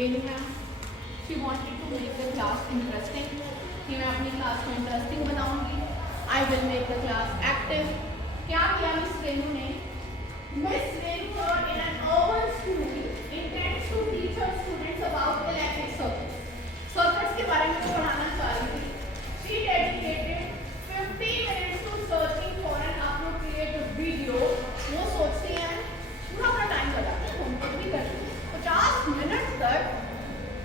Inham. She wanted to make the class interesting. कि मैं अपनी क्लास को इंटरेस्टिंग बनाऊंगी. I will make the class active. क्या किया मिस रेनू ने? Miss Renu in an urban school intends to teach her students about electric circuits. Circuits के बारे में पढ़ाना चाह रही थी. She dedicated 50 minutes to searching for an appropriate video. वो सोचती हैं पूरा अपना टाइम लगाते हैं, होमवर्क भी करते हैं. 50 मिनट तक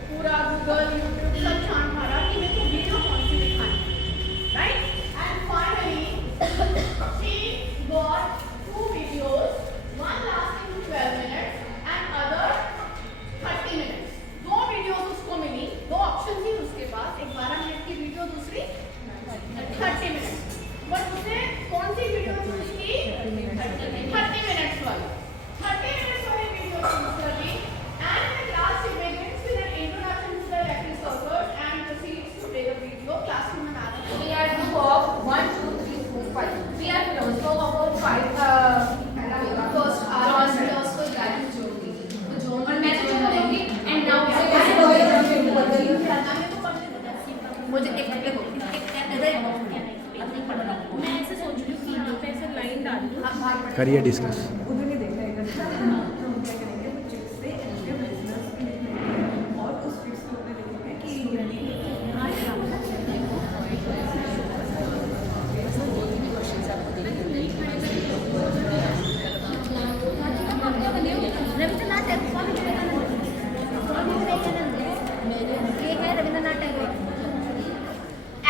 पूरा गूगल यूट्यूब सब छान मारा कि मेरे को वीडियो कौन सी दिखानी है, right? And finally she got 2 videos, one lasting 12 minutes and other 30 minutes. 2 videos उसको मिली, 2 ऑप्शन थी उसके पास, एक 12 मिनट की वीडियो, दूसरी 30 मिनट. बट उसने कौन सी वीडियो चूज की? 30 मिनट्स वाली. 30 मिनट्स वाली वीडियो चूज कर ली. And the class begins with an introduction to the electric circuit and proceeds to play the video. Classroom में आ रहा है. We are group of 1, 2, 3, 4, 5. We are close. So about 5 first को गाड़ी जोड़ेंगे. तो जोड़ और मैं तो जोड़ूंगी and now मुझे एक मिनट मैं ऐसे सोच रही हूँ कि यहाँ पे ऐसे लाइन डाल दूँ. करिए डिस्कस. उन्होंने देखा है तो हम क्या करेंगे, वो चिप्स से एंट्री बिजनेस लिखेंगे और उस चिप्स के ऊपर लिखेंगे कि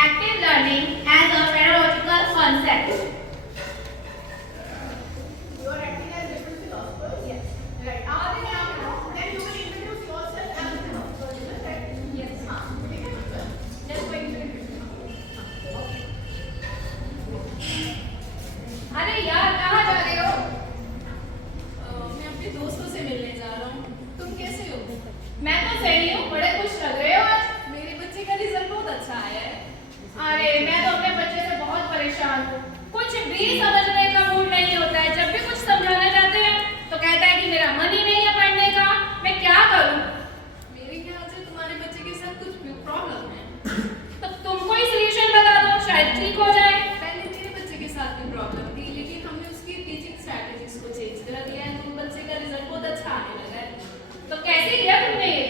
active learning as a pedagogical concept. You are acting as different philosophers. Yes. Right. Then you will introduce yourself as a philosopher. Right? Yes. ठीक है. Just wait a minute. अरे यार कहाँ जा रहे हो? मैं अपने दोस्तों से मिलने जा रहा हूँ. तुम कैसे हो? मैं तो सही हूँ. बड़े खुश लग रहे हो आज. मेरे बच्चे का रिजल्ट बहुत अच्छा आया है. अरे मैं तो अपने बच्चे से बहुत परेशान हूँ. कुछ भी समझने का मूड नहीं होता है. जब भी कुछ समझाना चाहते हैं तो कहता है कि मेरा मन ही नहीं है पढ़ने का. मैं क्या करूँ? मेरे ख्याल से तुम्हारे बच्चे के साथ कुछ प्रॉब्लम है. तो तुम कोई सॉल्यूशन बता दो, शायद ठीक हो जाए. पहले मेरे बच्चे के साथ भी प्रॉब्लम थी, लेकिन हमने उसकी टीचिंग स्ट्रैटेजीज को चेंज करा दिया है. तो बच्चे का रिजल्ट बहुत अच्छा आने लगा है. तो कैसे किया तुमने ये?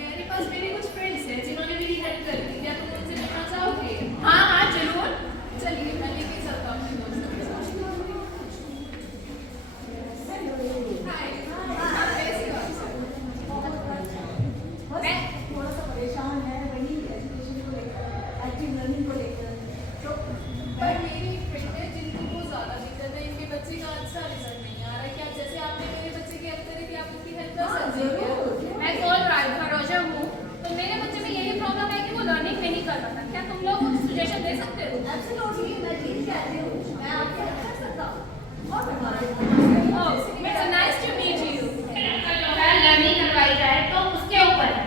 मेरे पास मेरे कुछ फ्रेंड्स हैं जिन्होंने मेरी हेल्प कर दी. क्या तुम उनसे मिलना चाहोगे? हाँ हाँ जरूर. चलिए मैं लेके चलता हूँ अपने दोस्तों के साथ. हाय. कैसे हो आप सब? मैं थोड़ा सा परेशान है वही एजुकेशन को लेकर, एक्टिव लर्निंग को लेकर. तो पर मेरी फ्रेंड है जिनको बहुत ज़्यादा दिक्कत है. इनके बच्चे का अच्छा रिजल्ट नहीं आ रहा है. क्या जैसे आपने मेरे बच्चे की हेल्प करी थी, आप उनकी हेल्प कर सकते हैं क्या? मैं कॉल भरोजा हूँ. तो मेरे बच्चे में यही प्रॉब्लम है कि वो लर्निंग नहीं कर पाता. क्या तुम लोग कुछ सजेशन दे सकते हो? एब्सोल्युटली मैं ठीक कहती हूँ, मैं आपकी हेल्प कर सकता हूँ. और It's nice to meet you. जो है लर्निंग करवाई जाए तो उसके ऊपर है.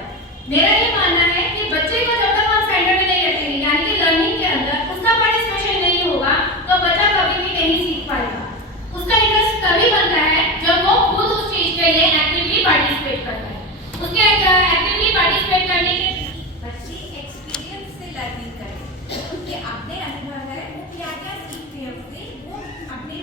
मेरा ये मानना है कि बच्चे को जब तक हम सेंटर में नहीं रखेंगे, यानी कि लर्निंग के अंदर उसका पार्टिसिपेशन नहीं होगा, तो बच्चा कभी भी नहीं सीख पाएगा. उसका इंटरेस्ट तभी बनता है जब वो खुद उस चीज के लिए एक्टिवली पार्टिसिपेट करता है. उसके एक्टिवली पार्टिसिपेट करने के बच्चे एक्सपीरियंस से लर्निंग करें. उनके अपने अनुभव है, वो क्या क्या सीखते हैं उससे, वो अपने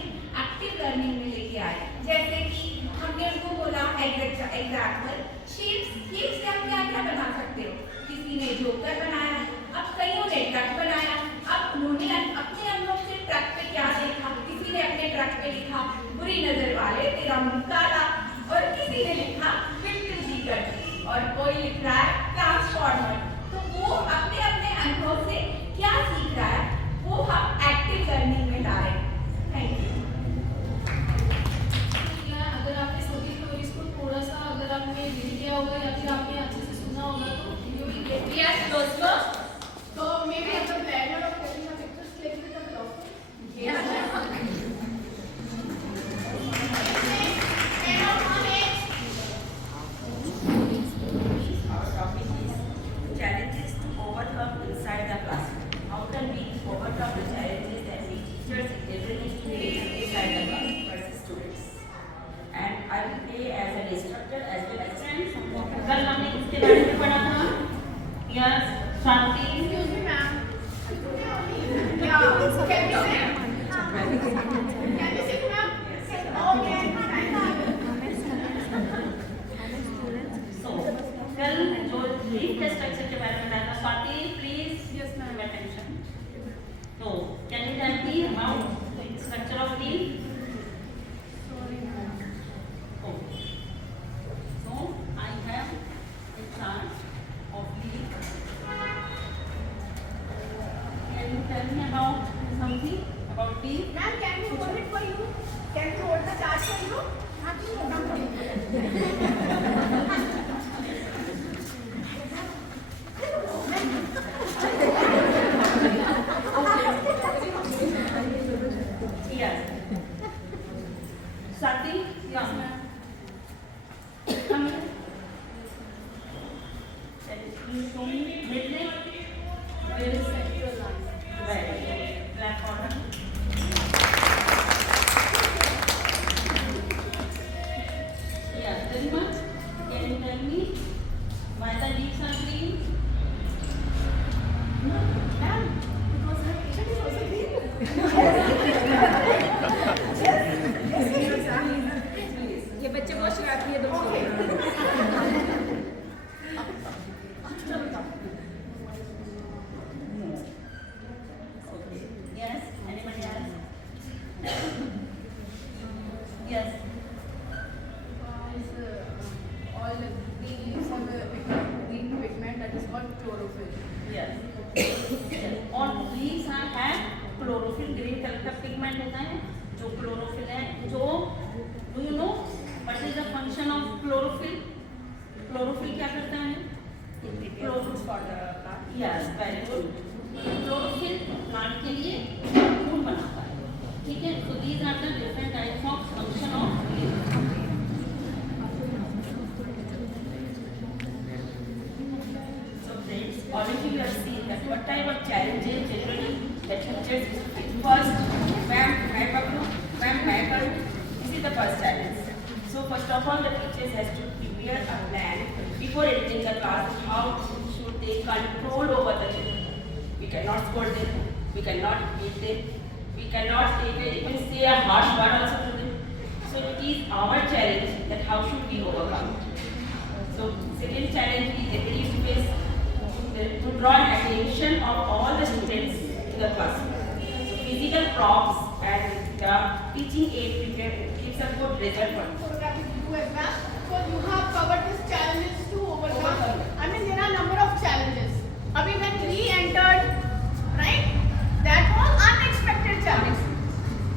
एक्टिव लर्निंग में लेके आए. जैसे कि हमने उनको बोला एग्जाम्पल शेप्स से आप क्या क्या बना सकते हो. किसी ने जोकर बनाया, अब कईयों ने ट्रक बनाया. अब उन्होंने अपने अनुभव से ट्रक पे क्या देखा. किसी ने अपने ट्रक पे लिखा बुरी नजर वाले तेरा मुंह काला, और किसी ने लिखा बिल्कुल जी कर, और कोई लिख रहा है ट्रांसफॉर्मर. तो वो अपने अपने अनुभव से क्या सीख रहा है, वो हम एक्टिव लर्निंग में ला रहे हैं. Thank you. क्या अगर आपने सभी थ्योरीज को थोड़ा सा अगर आपने रीड किया होगा या फिर आपने अच्छे से सुना होगा तो यू विल गेट. यस दोस्तों, So maybe at the background of getting a pictures click about structure of leaf? Okay. So I have a chart of leaf. Can you tell me about something about leaf? Ma'am, can we hold it for you? Can we hold the chart for you? Yes. Sati? Yes, ma'am. Come here. Can you show me midday? Where is central line? Right. Black corner. Yes, very much. Can you tell me why the leaves are green? Ma'am, because her patient is also green. ये बच्चे बहुत शरारती है Okay. Yes. Anybody else? Yes. All the green leaves have a green pigment that is called chlorophyll. Yes. Yes. और leaves have chlorophyll green colour का pigment होता है जो chlorophyll है जो do you know what is the function of chlorophyll? Chlorophyll क्या करता है? Chlorophyll for the plant. Yes, very good. Chlorophyll plant के लिए खून बनाता है. ठीक है? So these are the different types of function of leaves. So friends, already we have seen that what type of challenges generally that teachers face. First, मैं करूँ. This is the first challenge. So first of all, the teachers has to prepare a plan before entering the class. How should they control over the children? We cannot scold them. We cannot beat them. We cannot even say a harsh word also to them. So it is our challenge that how should we overcome. So second challenge is every space to draw attention of all the students to the class. So physical props and the teaching aid gives a good result for us. Photographic view as well. So you have covered these challenges to overcome. I mean there are number of challenges. Abhi when we entered, right? That was unexpected challenge.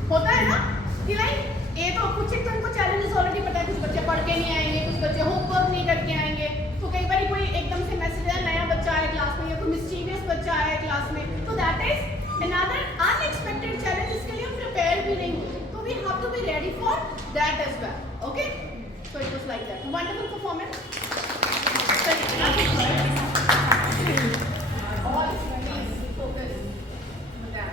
होता है ना कि like ये तो कुछ एक तो इनको challenges already पता है कुछ बच्चे पढ़ के नहीं आएंगे कुछ बच्चे होमवर्क नहीं करके आएंगे तो कई बार कोई एकदम से मैसेज है नया बच्चा आया क्लास में या कोई मिस्टीरियस बच्चा आया क्लास में तो that is another unexpected challenge जिसके लिए हम प्रिपेयर भी नहीं होते तो we have to be ready for that as well. Okay? So it was like that. Wonderful performance. All please focus on that.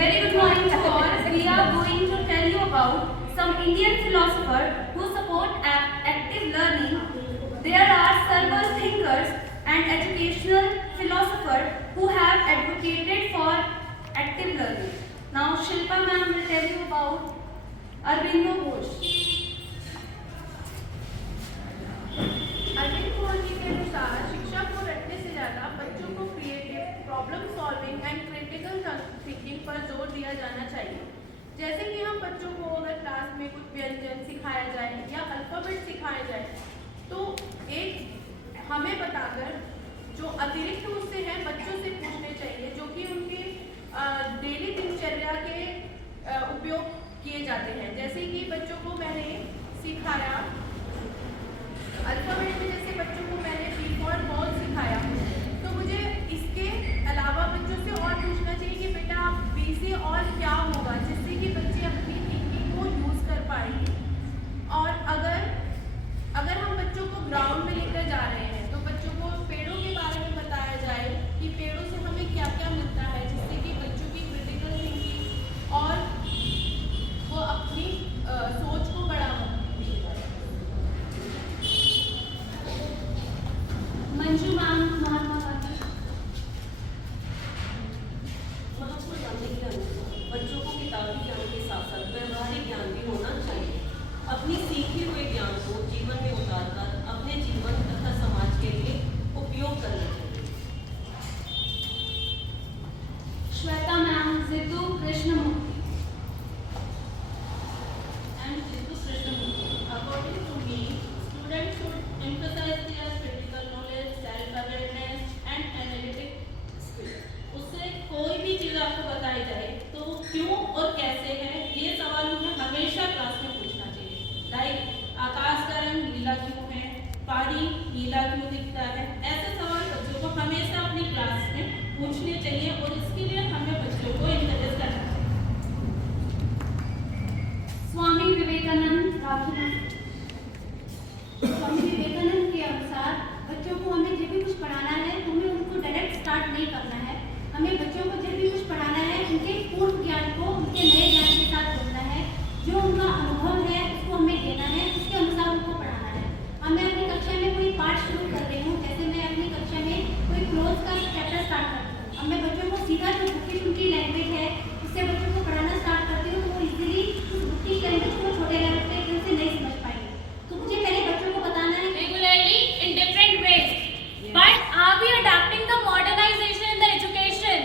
Very good morning to all. We are going to tell you about some Indian philosophers who support active learning. There are several thinkers and educational philosophers who have advocated for active learning. Now Shilpa ma'am will tell you about Aurobindo Ghosh. Arvind Ghosh जी के अनुसार शिक्षा को रटने से ज़्यादा बच्चों को creative problem solving and critical thinking पर जोर दिया जाना चाहिए. जैसे कि हम बच्चों को अगर क्लास में कुछ व्यंजन सिखाया जाए या अल्फ़ाबेट सिखाया जाए तो एक हमें बताकर जो अतिरिक्त उससे है बच्चों से पूछने चाहिए जो कि उनके डेली दिनचर्या के उपयोग किए जाते हैं. जैसे कि बच्चों को मैंने सिखाया अल्फ़ाबेट में जैसे बच्चों को मैंने बी फॉर बॉल सिखाया तो मुझे इसके अलावा बच्चों से और पूछना चाहिए कि बेटा बी से और क्या होगा जिससे कि बच्चे अपनी थिंकिंग को यूज़ कर पाएंगे. और अगर हम बच्चों को ग्राउंड में लेकर जा रहे हैं तो बच्चों को पेड़ों के बारे में बताया जाए कि पेड़ों से हमें क्या क्या मिलता है जिससे कि बच्चों की क्रिटिकल थिंकिंग और वो अपनी सोच को बढ़ावा. मंजू मैम महात्मा गांधी. महात्मा गांधी के अनुसार बच्चों को किताबी ज्ञान के साथ साथ व्यवहारिक ज्ञान भी होना चाहिए. अपनी सीखे हुए ज्ञान को जीवन में उतारकर अपने जीवन तथा समाज के लिए उपयोग करना चाहिए. Shweta ma'am, Jiddu Krishnamurti. And Jitu Krishnamurthy. According to me, students should emphasize their critical knowledge, self-awareness and analytic skill. उससे कोई भी चीज़ आपको बताई जाए तो क्यों और कैसे है, ये सवाल उन्हें हमेशा क्लास में पूछना चाहिए। लाइक आकाश का रंग नीला क्यों है, पानी नीला क्यों दिखता है, ऐसे सवाल बच्चों को हमेशा अपनी क्लास में पूछने चाहिए और इसके लिए हमें बच्चों को इंकरेज करना चाहिए। स्वामी विवेकानंद राखी। स्वामी विवेकानंद के अनुसार बच्चों को हमें जब भी कुछ पढ़ाना है तो हमें उनको डायरेक्ट स्टार्ट नहीं करना है। हमें बच्चों को जब भी कुछ पढ़ाना है उनके पूर्व ज्ञान को उनके नए ज्ञान के साथ जोड़ना है। जो उनका अनुभव है उसको हमें देना है, उसके अनुसार उनको पढ़ाना है। मैं अपनी कक्षा में कोई पाठ शुरू कर रही हूँ, जैसे मैं अपनी कक्षा में कोई क्लोज का चैप्टर स्टार्ट करती हूँ। अब मैं बच्चों को सीधा जो बुकिश उनकी लैंग्वेज है उससे बच्चों को पढ़ाना स्टार्ट करती हूँ, तो वो इजीली उस बुकिश लैंग्वेज को छोटे लेवल पे एकदम से नहीं समझ पाएंगे। तो मुझे पहले बच्चों को बताना है regularly in different ways. But are we adapting the modernization in the education?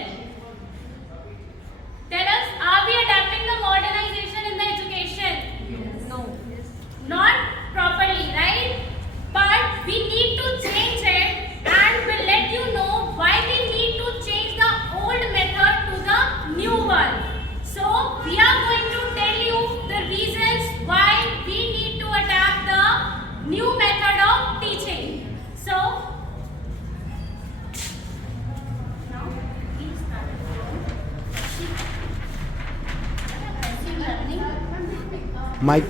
Tell us, are we adapting the modernization in the education? No. Not properly, right? But we need to change it, and we'll let you know why we need to change the old method to the new one. So we are going to tell you the reasons why we need to adapt the new method of teaching. So now we start learning. Mike.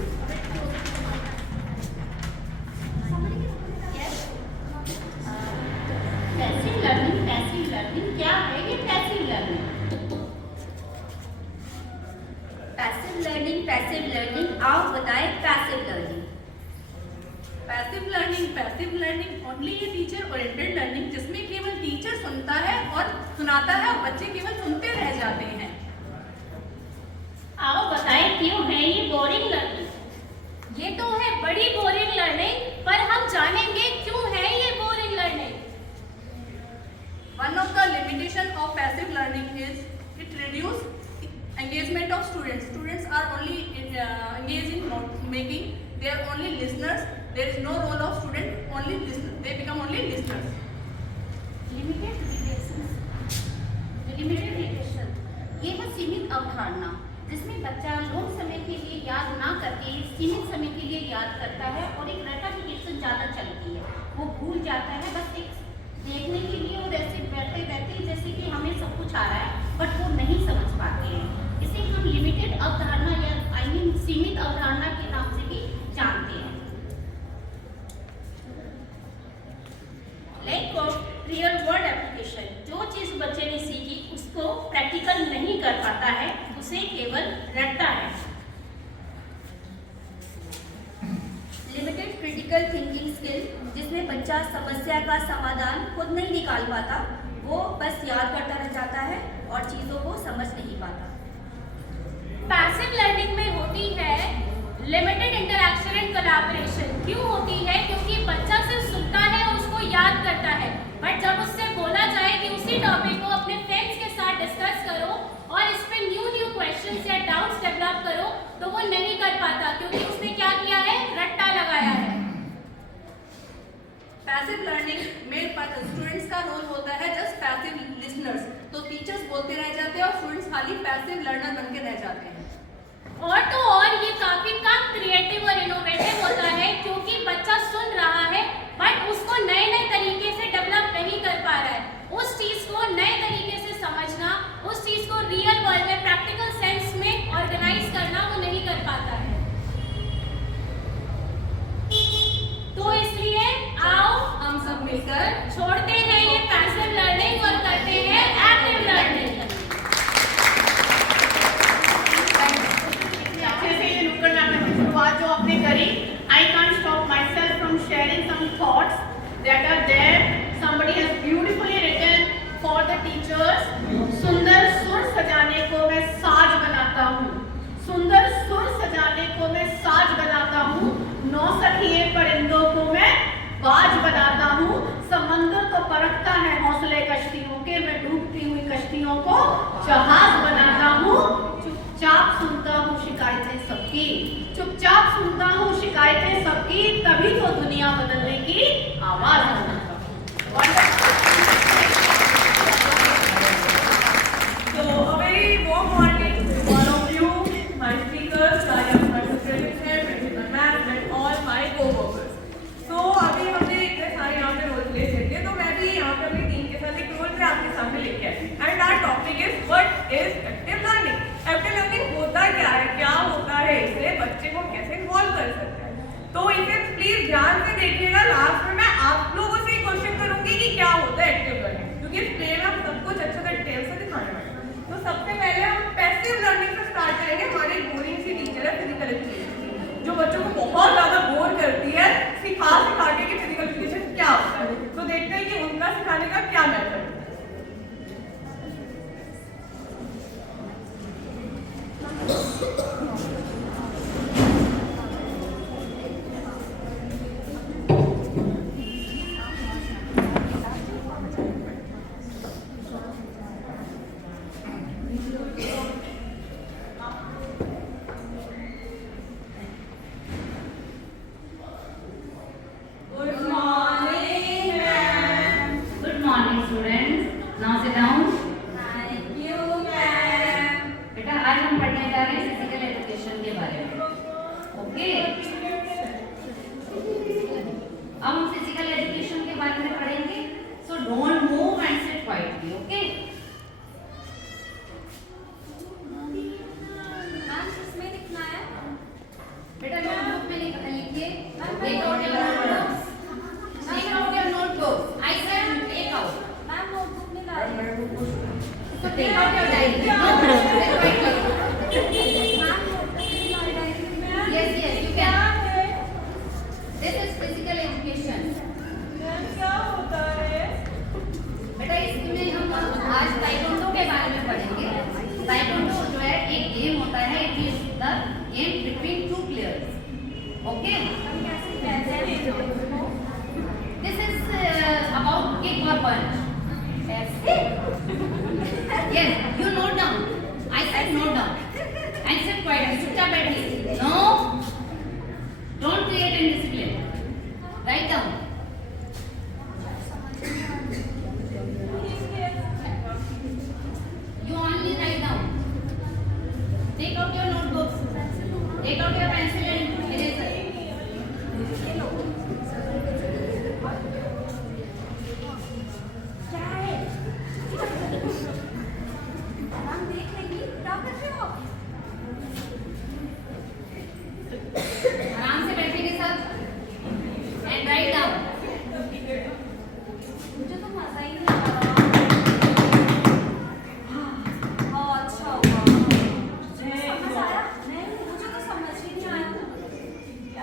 Passive learning क्या है? ये passive learning. Passive learning आप बताएं passive learning. Passive learning only a teacher oriented learning, जिसमें केवल teacher सुनता है और सुनाता है और बच्चे केवल सुनते रह जाते हैं। आओ बताएं क्यों है ये बोरिंग लर्निंग? ये तो है बड़ी बोरिंग लर्निंग, पर हम जानेंगे क्यों है ये boring learning. One of the limitation of passive learning is it reduce engagement of students. Students are only engaged in note making. They are only listeners. There is no role of student. Only listen. They become only listeners. Limited retention ये है सीमित अवधारणा, जिसमें बच्चा लंबे समय के लिए याद ना करके सीमित समय के लिए याद करता है और एक रेटाफिकेशन ज़्यादा चलती है। वो भूल जाता है, बस एक देखने के लिए और ऐसे बैठे बैठे जैसे कि हमें सब कुछ आ रहा है, बट वो नहीं समझ पाते हैं। इसे हम लिमिटेड अवधारणा या सीमित अवधारणा के नाम से भी जानते हैं। लाइक रियल वर्ल्ड एप्लीकेशन, जो चीज़ बच्चे ने सीखी उसको प्रैक्टिकल नहीं कर पाता है, उसे केवल रटता है। लिमिटेड क्रिटिकल थिंकिंग स्किल, जिसमें बच्चा समस्या का समाधान खुद नहीं निकाल पाता, वो बस याद करता रह जाता है और चीज़ों को समझ नहीं पाता। पैसिव लर्निंग में होती है लिमिटेड इंटरैक्शन एंड कोलैबोरेशन। क्यों होती है? क्योंकि बच्चा सिर्फ सुनता है और उसको याद करता है, बट जब उससे बोला जाए कि उसी टॉपिक को अपने फ्रेंड्स के साथ डिस्कस करो और इस पे न्यू क्वेश्चंस या डाउट्स डेवलप करो, तो वो नहीं कर पाता, क्योंकि उसने क्या किया है? रट्टा लगाया है। पैसिव लर्निंग में स्टूडेंट्स का रोल होता है जस्ट पैसिव लिसनर्स। तो टीचर्स बोलते रह जाते हैं और स्टूडेंट्स खाली पैसिव लर्नर बन के रह जाते हैं। और तो और ये काफी कम क्रिएटिव और इनोवेटिव होता है, क्योंकि बच्चा सुन रहा है बट उसको नए नए तरीके से डेवलप नहीं कर पा रहा है। उस चीज को नए तरीके से समझना, उस चीज को रियल वर्ल्ड में प्रैक्टिकल सेंस में ऑर्गेनाइज करना वो नहीं कर पाता है। तो इसलिए आओ हम सब मिलकर छोड़ते हैं ये पैसिव लर्निंग और करते हैं एक्टिव लर्निंग। अच्छे से ये नुक्कड़ नाटक की शुरुआत जो आपने करी, आई कांट स्टॉप माई जहाज बनाता हूँ, चुपचाप सुनता हूँ शिकायतें सबकी, चुपचाप सुनता हूँ शिकायतें सबकी, तभी तो दुनिया बदलने की आवाज बनाता हूँ। So a very warm morning to all of you, my speakers, I am Principal here, Principal Ma'am and all my co-workers. So अभी हमने इतने सारे यहाँ पे रोल प्ले देते, तो मैं भी यहाँ पे अपनी टीम के साथ एक रोल प्ले आपके सामने लेके आई। And our topic is what is active learning? Active learning होता क्या है, क्या होता है, इसे बच्चे को कैसे इन्वॉल्व कर सकते हैं? तो इसे प्लीज ध्यान से देखिएगा। लास्ट में मैं आप लोगों से क्वेश्चन करूंगी कि क्या होता है एक्टिव लर्निंग, क्योंकि इस प्ले में हम सब कुछ अच्छे से डिटेल से दिखाने वाले हैं। तो सबसे पहले हम पैसिव लर्निंग से स्टार्ट करेंगे। हमारी बोरिंग सी टीचर है फिजिकल एजुकेशन, जो बच्चों को बहुत ज्यादा बोर करती है सिखा के कि फिजिकल एजुकेशन क्या होता है। तो देखते हैं कि उनका सिखाने का क्या मेथड है। Good morning, students. Now sit down. बेटा आज हम पढ़ने जा रहे हैं फिजिकल एजुकेशन के बारे में। ओके, अब हम फिजिकल एजुकेशन के बारे में पढ़ेंगे। So don't move and sit quietly. Okay, बेटा नोटबुक में लिखिए। Take out your notebooks. Take out your notebooks. I said take out. So take out your diary. Yes, you can. This is physical education. क्या होता है? बेटा इसमें हम आज ताइक्वांडो के बारे में पढ़ेंगे। ताइक्वांडो जो है एक गेम होता है, it is the game between two players. Okay, this is about kick और पंच। Yes, you note down. I said note down. And sit quietly. चुपचाप बैठिए. No. Don't create indiscipline. Write down. You only write down. Take out your notebooks. Take out your pencil and eraser. आराम से बैठेंगे सब and write down. मुझे तो मजा ही नहीं आ रहा। हाँ, अच्छा हुआ। समझ आया? नहीं, मुझे तो समझ ही नहीं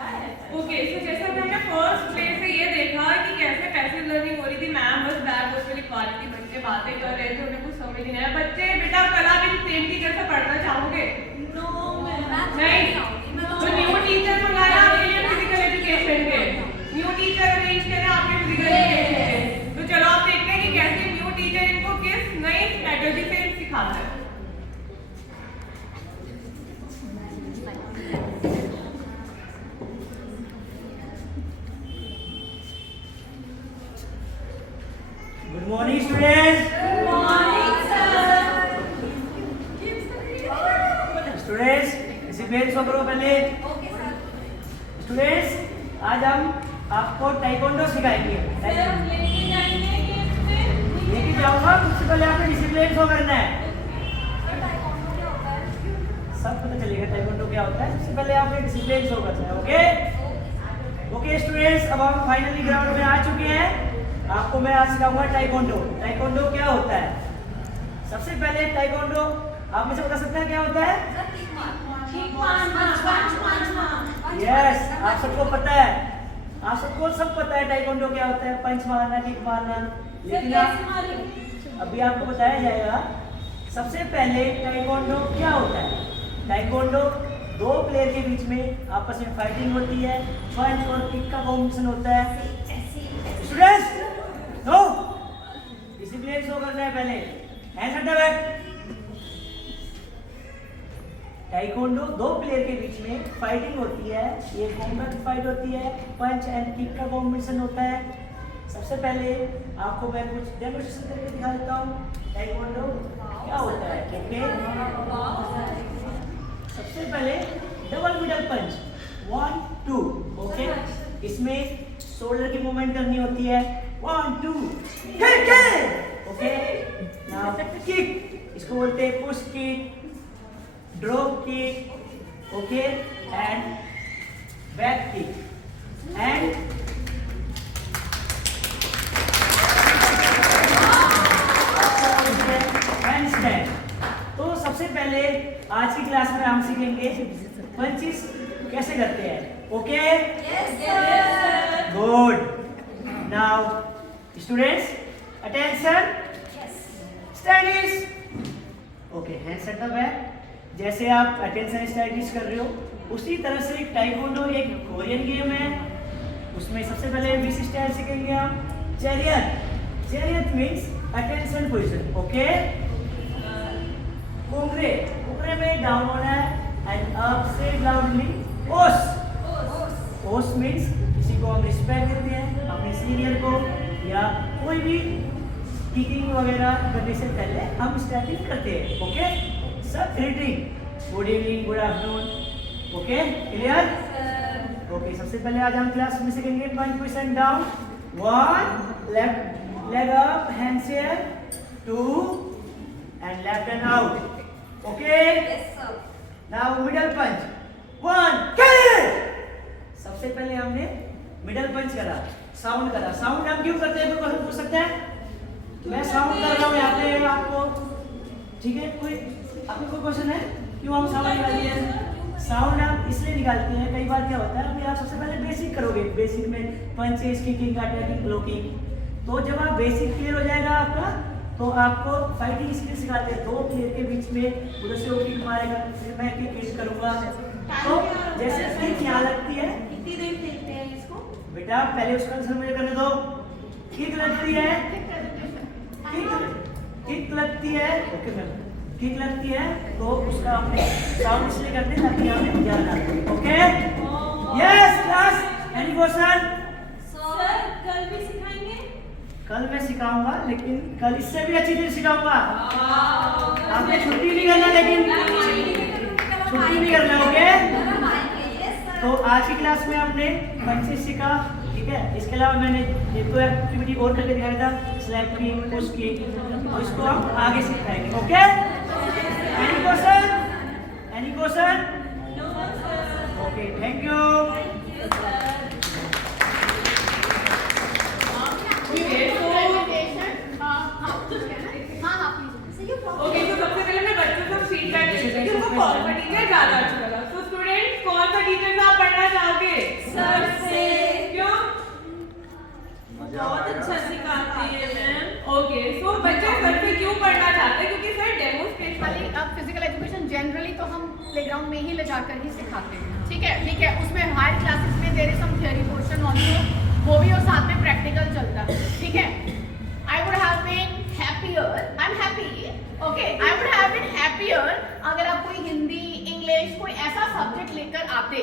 आया। ओके, तो जैसा कि हमने फर्स्ट प्ले से ये देखा कि कैसे पैसिव लर्निंग हो रही थी। मैम बस बैक बोर्ड पे लिखवा रही थी, बच्चे बातें कर रहे थे, उन्हें कुछ समझ नहीं आया। बच्चे बेटा कल आप इन सेम टीचर से पढ़ना चाहोगे? नहीं, तो न्यू टीचर मंगाया आपके लिए फिजिकल एजुकेशन के, न्यू टीचर अरेंज करें आपके फिजिकल एजुकेशन के। तो चलो आप देखते हैं कि कैसे न्यू टीचर इनको किस नई स्ट्रेटजी से सिखाता है। Good morning, students. Students, discipline show करो पहले। स्टूडेंट्स, आज हम आपको टाइकोंडो सिखाएंगे। लेके जाऊंगा, उससे पहले आपको डिसिप्लिन शो करना है। सब पता चलेगा टाइकोंडो क्या होता है। सबसे पहले आपको डिसिप्लिन शो करना है। ओके ओके स्टूडेंट्स, अब हम फाइनली ग्राउंड में आ चुके हैं। आपको मैं आज सिखाऊंगा टाइकोंडो। टाइकोंडो क्या होता है? सबसे पहले टाइकोंडो आप मुझे बता सकते हैं क्या होता है? यस, आप सबको पता है, आप सबको सब पता है टाइकोंडो क्या होता है, पंच मारना, किक मारना। लेकिन अभी आपको बताया जाएगा सबसे पहले टाइकोंडो क्या होता है। टाइकोंडो दो प्लेयर के बीच में आपस में फाइटिंग होती है, पंच और किक का कॉम्बिनेशन होता है। स्टूडेंट्स, नो डिसिप्लिन शो करना है पहले। Hands at the back, taekwondo 2 player के बीच में फाइटिंग होती है, ये कॉम्बैट फाइट होती है, पंच एंड किक का कॉम्बिनेशन होता है। सबसे पहले आपको मैं कुछ डेमोन्स्ट्रेशन करके दिखा देता हूँ टाइकोंडो क्या होता है। ओके, सबसे पहले डबल मिडल पंच 1 2। ओके, इसमें शोल्डर की मूवमेंट करनी होती है 1 2 किक। ओके, नाउ किक, इसको बोलते हैं push kick, drop kick, okay, and back kick and handstand. तो सबसे पहले आज की क्लास में हम सीखेंगे पंचेस कैसे करते हैं। Okay, good. Now students attention, studies. Okay, hand setup है। जैसे आप अटेंशन स्टडीज कर रहे हो उसी तरह से एक टाइकोंडो एक कोरियन गेम है, उसमें सबसे पहले बीस स्टाइल सीखेंगे हम। Chariot, chariot means attention position. Okay, Kongre, Kongre में डाउन होना है एंड अप से लाउडली। ओस, ओस मीन्स किसी को हम रिस्पेक्ट देते हैं, अपने सीनियर को या कोई भी किकिंग वगैरह करने से पहले हम स्टार्टिंग करते हैं। ओके, सब greeting, good evening, good afternoon. Okay, clear? Okay, सबसे पहले आज हम क्लास में सीखेंगे punch position down 1, left leg up, hands here, 2 and left hand out. Okay? Yes, sir. Now middle punch 1 kick. सबसे पहले हमने मिडल पंच करा, साउंड करा। साउंड हम क्यों करते हैं, कोई पूछ सकता है? मैं साउंड कर रहा हूँ यहाँ पे आपको, ठीक है? कोई आपको कोई क्वेश्चन है क्यों हम साउंड निकालते हैं? साउंड हम इसलिए निकालते हैं, कई बार क्या होता है अभी आप सबसे पहले बेसिक करोगे, बेसिक में पंचेस, किकिंग, अटैकिंग, ब्लॉकिंग। तो जब आप बेसिक क्लियर हो जाएगा आपका तो आपको फाइटिंग स्किल सिखाते हैं। 2 प्लेयर के बीच में उधर से वो किक मारेगा, फिर मैं किक हिट करूंगा। तो जैसे किक यहाँ लगती है, कितनी देर खेलते हैं इसको? बेटा पहले उसका आंसर मुझे करने दो। किक लगती है, किक लगती है, ओके मैम, किक लगती है तो उसका हमने साउंड इसलिए करते हैं ताकि हमें ध्यान आ जाए। Okay, yes class, any question? Sir कल भी सिखाएंगे? कल मैं सिखाऊंगा, लेकिन कल इससे भी अच्छी चीज सिखाऊंगा। आपने छुट्टी नहीं करना, लेकिन छुट्टी नहीं करना। ओके, तो आज की क्लास में हमने पंचेस सीखा, ठीक है? इसके अलावा मैंने एक दो एक्टिविटी और करके दिखाया था, स्लैप किक, पुश किक, तो इसको हम आगे सिखाएंगे। Okay, any question? Any question? Okay, thank you. Okay, तो सबसे पहले मैं बच्चों से फीडबैक लेती हूँ कि उनको कौन सा टीचर ज्यादा अच्छा लगा। तो स्टूडेंट्स, कौन सा टीचर से आप पढ़ना चाहोगे? सर से। क्यों? बहुत अच्छा सिखाती है मैम। ओके, सो बच्चे सर से क्यों पढ़ना चाहते हैं? क्योंकि सर डेमोन्स्ट्रेशन खाली अब फिजिकल एजुकेशन जनरली तो हम प्लेग्राउंड में ही ले जाकर ही सिखाते हैं, ठीक है? ठीक है, उसमें हायर क्लासेस में there is some theory portion also, वो भी, और साथ में प्रैक्टिकल चलता है, ठीक है? I would have been happier, I'm happy, okay, I would have been happier अगर आप कोई हिंदी, इंग्लिश, कोई ऐसा सब्जेक्ट लेकर आते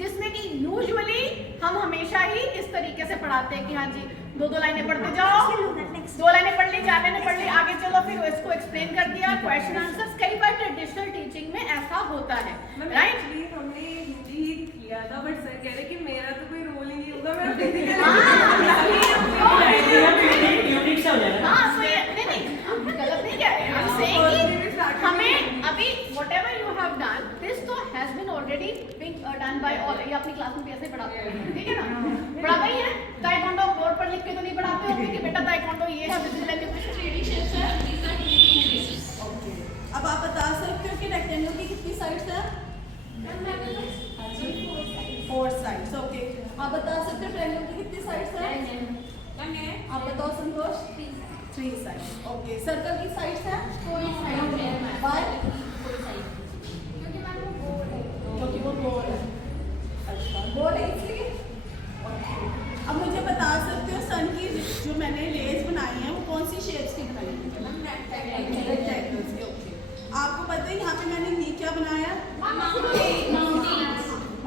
जिसमें कि यूजुअली हम हमेशा ही इस तरीके से पढ़ाते हैं कि हाँ जी 2 लाइनें पढ़ते जाओ, 2 लाइनें पढ़ ली, 4 लाइनें पढ़ ली, आगे चलो, फिर इसको एक्सप्लेन कर दिया, क्वेश्चन आंसर्स। कई बार ट्रेडिशनल टीचिंग में ऐसा होता है, राइट? हमने हिंदी ही किया था, बट सर कह रहे कि मेरा तो कोई रोल ही नहीं होगा, मैं फिजिकल यूनिक सा हो जाएगा। हाँ, तो ये नहीं, हम गलत नहीं कह रहे हैं, हम सेइंग कि हमें अभी whatever you have done, this तो has been already been done by all. ये अपनी क्लास में भी ऐसे पढ़ाते हैं, ठीक है ना? पढ़ाते ही है। ताइक्वांडो बोर्ड पर लिख के तो नहीं पढ़ाते होंगे कि बेटा ताइक्वांडो ये है, physical education tradition sir, these are two. अब आप बता सकते हो कि रेक्टेंगल की कितनी साइड्स हैं? 4 साइड्स। ओके, आप बता सकते हो ट्रायंगल की कितनी साइड्स हैं? आप बताओ संतोष? 3 साइड्स। ओके, सर्कल की साइड्स हैं? कोई साइड नहीं है। बाय? क्योंकि वो गोल है। अच्छा, गोल है इसलिए? अब मुझे बता सकते हो सन की जो मैंने लेस बनाई है वो कौन सी शेप्स की बनाई है? रेक्टेंगल्स की। ओके, आपको पता है यहाँ पे मैंने ये क्या बनाया?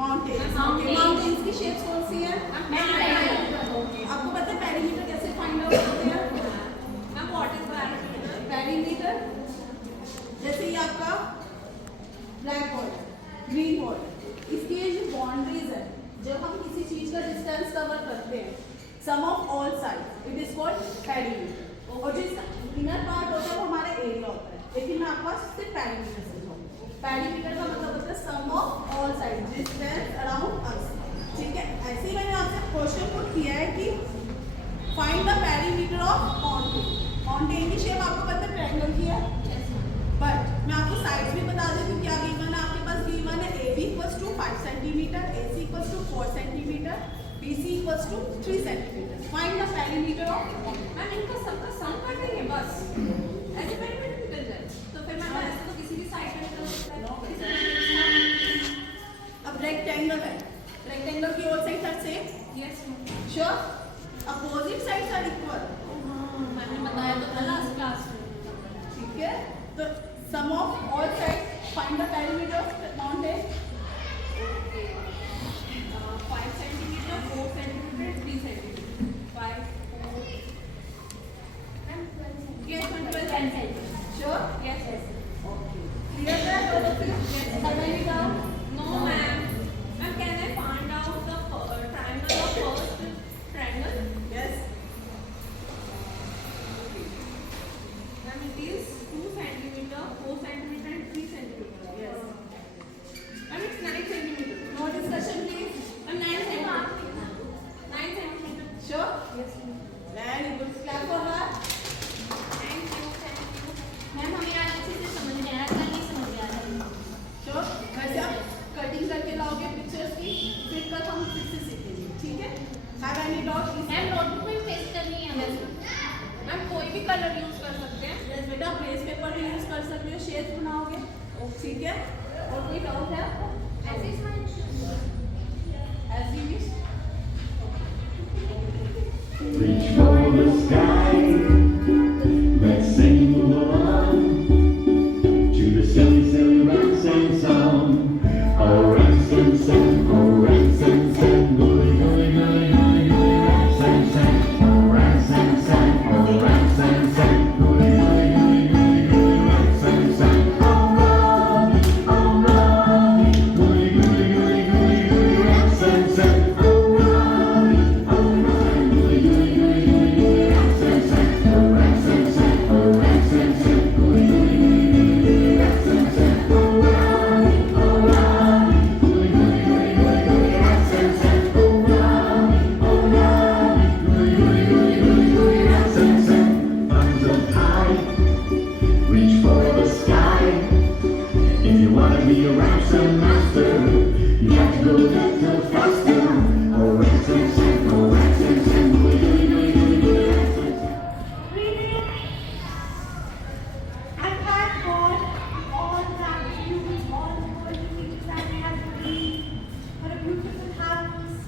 माउंटेन्स की शेप्स कौन सी है? आपको पता है पेरीमीटर कैसे फाइंड आउट करते हैं? Ma'am what is perimeter? जैसे ये आपका ब्लैक बॉर्डर, ग्रीन बॉर्डर, इसकी ये जो बाउंड्रीज है, जब हम किसी चीज का डिस्टेंस कवर करते हैं, sum of all sides, it is called perimeter. और जो इसका इनर पार्ट होता है वो हमारा एरिया होता है, लेकिन मैं आपको सिर्फ पेरीमीटर समझाऊंगी। पेरीमीटर का मतलब होता है sum of all side, distance around us, ठीक है। ऐसे ही मैंने आपसे क्वेश्चन पुट किया है कि find the perimeter of mountain. Mountain की शेप आपको पता है ट्रायंगल की है, बट मैं आपको साइड्स भी बता देती हूँ। क्या गिवन है आपके पास? गिवन है AB = 5 centimetre, AC = 4 centimetre, BC = 3 centimetre. Find the perimeter of mountain. Ma'am इनका सबका सम कर देंगे बस, ऐसे पेरीमीटर निकल जाए तो फिर मैम ऐसे तो किसी भी साइड पे निकल सकता है। अब रेक्टेंगल है, रेक्टेंगल की all sides are same, yes sure. Opposite sides are equal, मैंने बताया तो था लास्ट क्लास में। ठीक है। तो sum of all sides, find the perimeter of mountain. 5 centimetre, 4 centimetre, 3 centimetre, 5, 4, ma'am 12 Yes, 12 centimetre. Sure? Yes, yes. Okay. Clear that all of you? Yes. Have any doubt? No, ma'am. Ma'am, can I find out the triangle of first triangle? Yes. Ma'am, it is 2 centimeter, 4 centimeter, and 3 centimeter. Yes. Ma'am, it's 9 centimeter. No discussion, please. Ma'am, 9 centimeter. 9 centimeter. Sure? Yes, ma'am. Very good. Clap for her. Thank you, thank you. Ma'am हमें आज अच्छे से समझ में आया, कल नहीं समझ में आया। Sure? वैसे आप कटिंग करके लाओगे पिक्चर्स की, फिर कल हम फिर से सीखेंगे, ठीक है? Have any doubt? Ma'am notebook में पेस्ट करनी है हमें। मैम, कोई भी कलर यूज कर सकते हैं। Yes, बेटा बेस पेपर भी यूज कर सकते हो, शेड्स बनाओगे, ठीक है? और कोई डाउट है आपको? ऐसे ही smile। As you wish. Reach for the sky, let's sing along to the silly, silly rhymes and song. Oh, rhymes and song, oh, rhymes and song, gooey, gooey, gooey, gooey, gooey, rhymes and song. Oh, rhymes and song, oh, rhymes and song, gooey, gooey, gooey, gooey, gooey, rhymes and song. Oh, Robbie, gooey, gooey, gooey, gooey, gooey, rhymes and song. Oh, Robbie, gooey, gooey, gooey, gooey, gooey, rhymes and song. Oh, rhymes and song, oh, rhymes and song, gooey, gooey, gooey, gooey, gooey, rhymes and song. Oh, Robbie, gooey, gooey, gooey, gooey, gooey, rhymes and song. Oh, Robbie, gooey, gooey, gooey, gooey, gooey, rhymes and song. Arms up high, reach for the sky. If you wanna be a rhyme master, you have to go a little faster. Oh, rhymes and song, oh, rhymes and song, gooey, gooey, gooey, gooey, gooey, rhymes and song. I thank God all that you all good things that I have been for a beautiful house,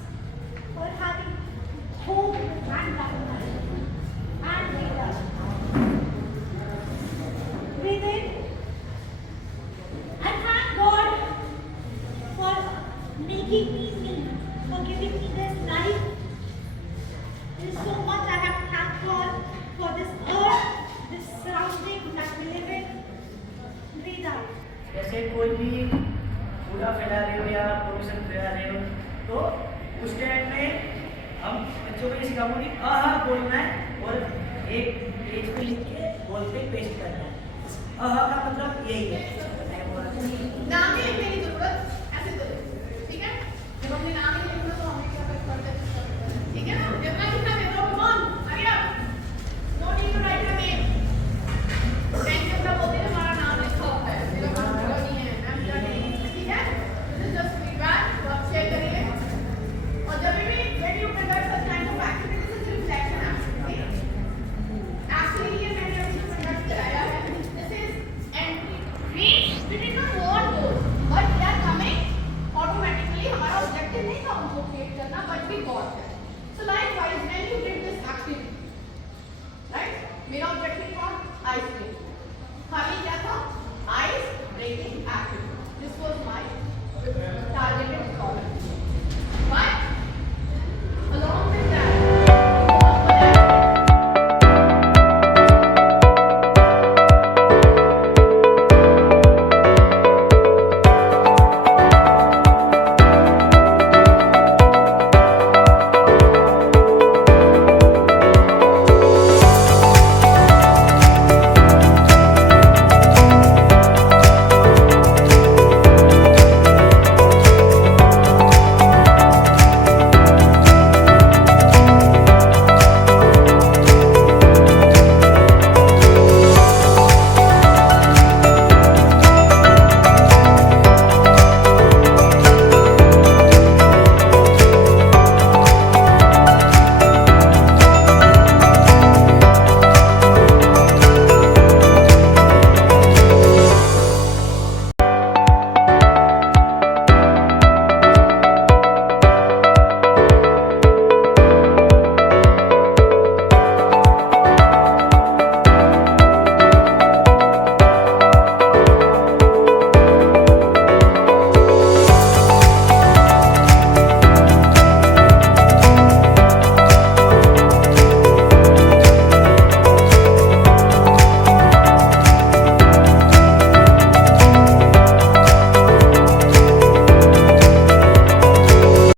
for having home and government and leader. With it, I thank God for making me, for giving me this life. There is so much I have to thank God for this earth, this surrounding that we live in. Breathe out. जैसे कोई भी कूड़ा फैला रहे हो या pollution फैला रहे हो, तो उस टाइम में हम बच्चों को ये सिखाऊंगा कि आहा बोलना है और एक पेज पे लिख के बोल पे पेस्ट करना है। आहा का मतलब यही है। नाम ही लिखने की